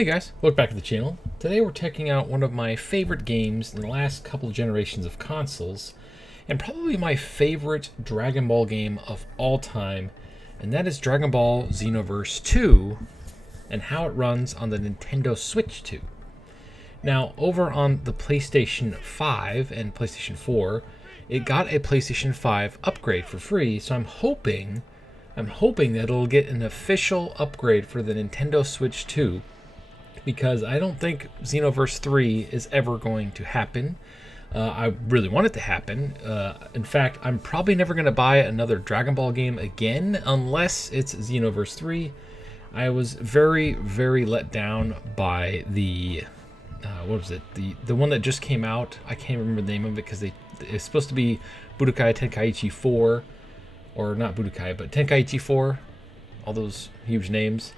Hey guys, welcome back to the channel. Today we're checking out one of my favorite games in the last couple of generations of consoles, and probably my favorite Dragon Ball game of all time, and that is Dragon Ball Xenoverse 2, and how it runs on the Nintendo Switch 2. Now, over on the PlayStation 5 and PlayStation 4, it got a PlayStation 5 upgrade for free, so I'm hoping that it'll get an official upgrade for the Nintendo Switch 2, because I don't think Xenoverse 3 is ever going to happen. I really want it to happen. In fact, I'm probably never going to buy another Dragon Ball game again unless it's Xenoverse 3. I was very, very let down by the what was it? The one that just came out. I can't remember the name of it because it's supposed to be Budokai Tenkaichi 4, or not Budokai, but Tenkaichi 4. All those huge names.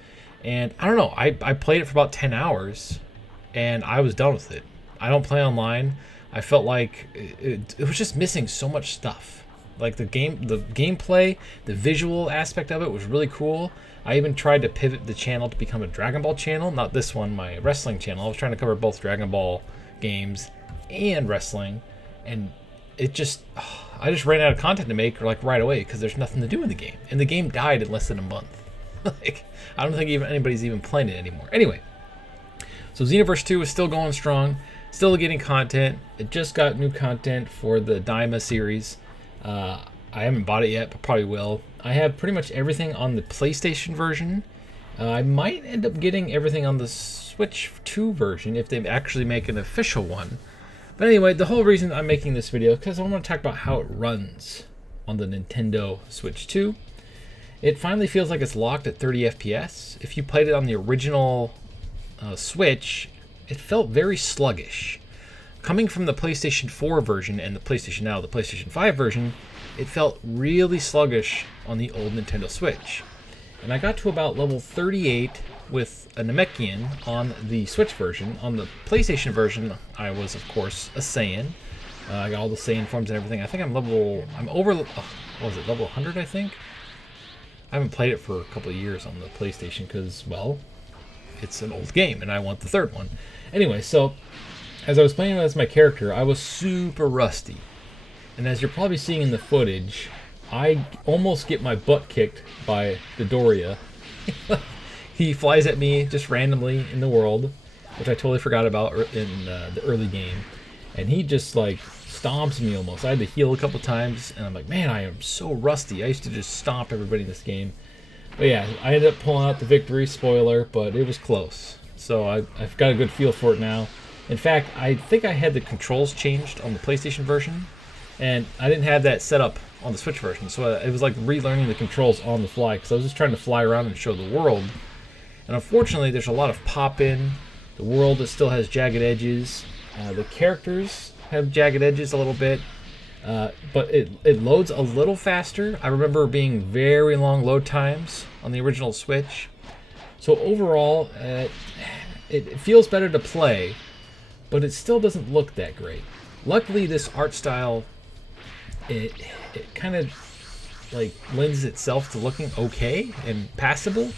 And I don't know, I played it for about 10 hours and I was done with it. I don't play online. I felt like it was just missing so much stuff. Like the gameplay, the visual aspect of it was really cool. I even tried to pivot the channel to become a Dragon Ball channel. Not this one, my wrestling channel. I was trying to cover both Dragon Ball games and wrestling. And it just, I just ran out of content to make like right away because there's nothing to do in the game. And the game died in less than a month. Like, I don't think anybody's even playing it anymore. Anyway, so Xenoverse 2 is still going strong, still getting content. It just got new content for the Daima series. I haven't bought it yet, but probably will. I have pretty much everything on the PlayStation version. I might end up getting everything on the Switch 2 version if they actually make an official one. But anyway, the whole reason I'm making this video is because I want to talk about how it runs on the Nintendo Switch 2. It finally feels like it's locked at 30 FPS. If you played it on the original Switch, it felt very sluggish. Coming from the PlayStation 4 version and the PlayStation 5 version, it felt really sluggish on the old Nintendo Switch. And I got to about level 38 with a Namekian on the Switch version. On the PlayStation version, I was, of course, a Saiyan. I got all the Saiyan forms and everything. I think I'm over, what was it, level 100, I think? I haven't played it for a couple of years on the PlayStation because, well, it's an old game and I want the third one. Anyway, so as I was playing as my character, I was super rusty. And as you're probably seeing in the footage, I almost get my butt kicked by Dodoria. He flies at me just randomly in the world, which I totally forgot about in the early game. And he just like stomps me almost. I had to heal a couple times, and I'm like, man, I am so rusty. I used to just stomp everybody in this game. But yeah, I ended up pulling out the victory, spoiler, but it was close. So I've got a good feel for it now. In fact, I think I had the controls changed on the PlayStation version, and I didn't have that set up on the Switch version. So it was like relearning the controls on the fly, because I was just trying to fly around and show the world. And unfortunately, there's a lot of pop-in. The world still has jagged edges. The characters have jagged edges a little bit, but it loads a little faster. I remember being very long load times on the original Switch. So overall, it feels better to play, but it still doesn't look that great. Luckily, this art style, it kind of like lends itself to looking okay and passable.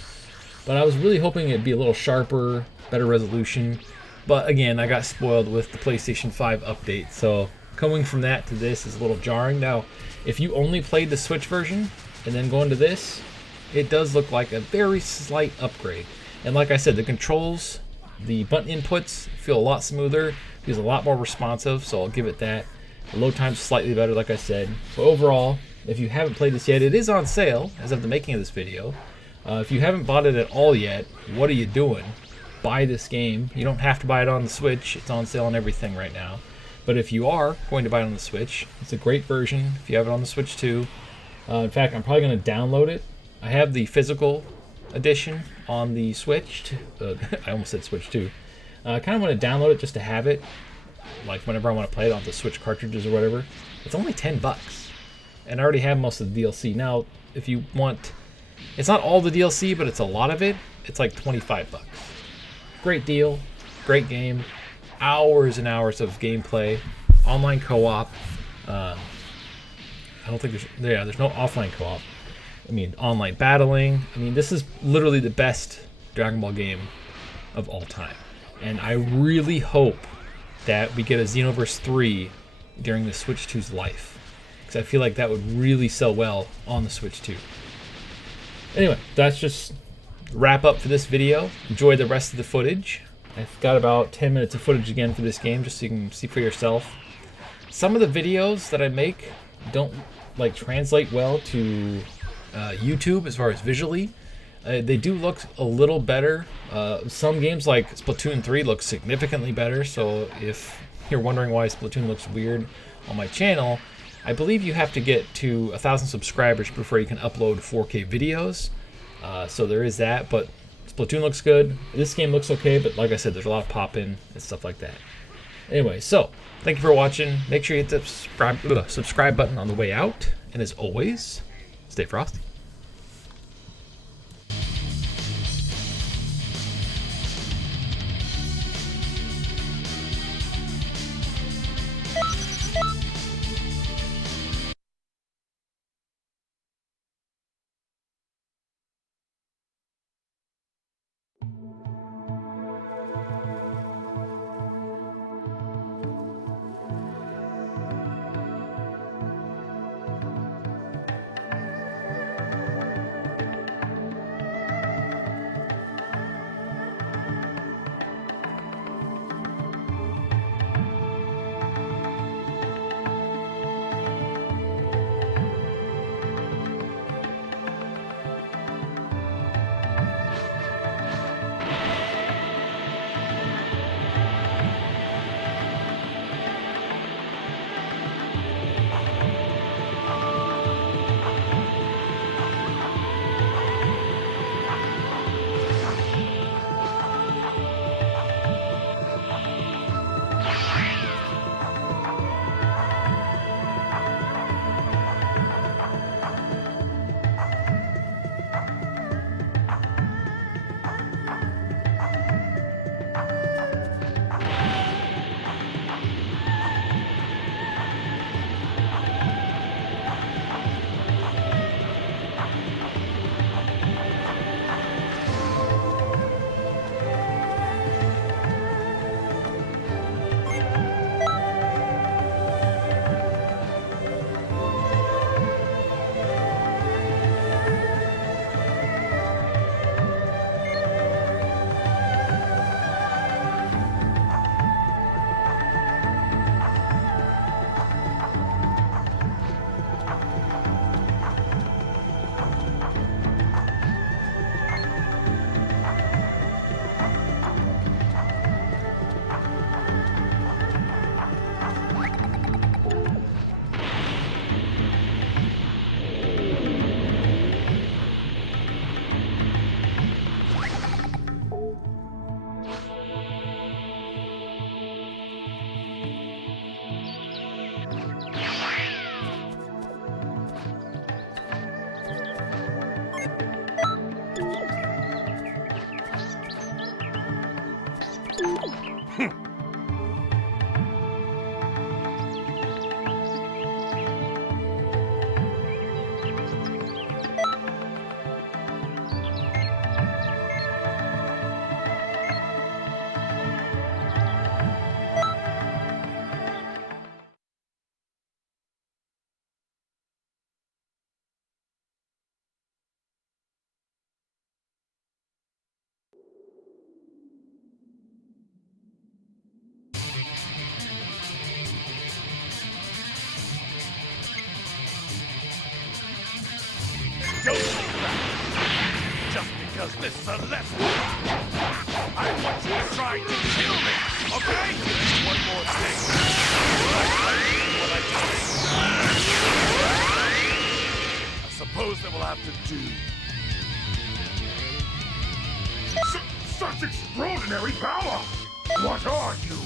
But I was really hoping it'd be a little sharper, better resolution. But again, I got spoiled with the PlayStation 5 update, so coming from that to this is a little jarring. Now, if you only played the Switch version and then go into this, it does look like a very slight upgrade. And like I said, the controls, the button inputs feel a lot smoother, feels a lot more responsive, so I'll give it that. The load time's slightly better, like I said. But overall, if you haven't played this yet, it is on sale as of the making of this video. If you haven't bought it at all yet, what are you doing? Buy this game. You don't have to buy it on the Switch. It's on sale on everything right now. But if you are going to buy it on the Switch, it's a great version if you have it on the Switch too. In fact, I'm probably going to download it. I have the physical edition on the Switch. I almost said Switch too. I kind of want to download it just to have it, like whenever I want to play it on the Switch cartridges or whatever. It's only $10, and I already have most of the DLC. Now, if you want, it's not all the DLC, but it's a lot of it. It's like $25. Great deal, great game, hours and hours of gameplay, online co-op. I don't think there's no offline co-op. I mean, online battling. I mean, this is literally the best Dragon Ball game of all time. And I really hope that we get a Xenoverse 3 during the Switch 2's life, because I feel like that would really sell well on the Switch 2. Anyway, that's just wrap up for this video. Enjoy the rest of the footage. I've got about 10 minutes of footage again for this game, just so you can see for yourself. Some of the videos that I make don't translate well to YouTube as far as visually. They do look a little better. Some games like Splatoon 3 look significantly better, so if you're wondering why Splatoon looks weird on my channel, I believe you have to get to 1,000 subscribers before you can upload 4K videos. So there is that, but Splatoon looks good. This game looks okay, but like I said, there's a lot of pop-in and stuff like that. Anyway, so thank you for watching. Make sure you hit the subscribe button on the way out. And as always, stay frosty. Don't think that. Just because this is a lesson, I want you to try to kill me, okay? One more thing. What I did. I suppose that we'll have to do. Such extraordinary power! What are you?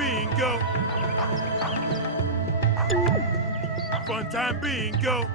being, go. Fun time being, go.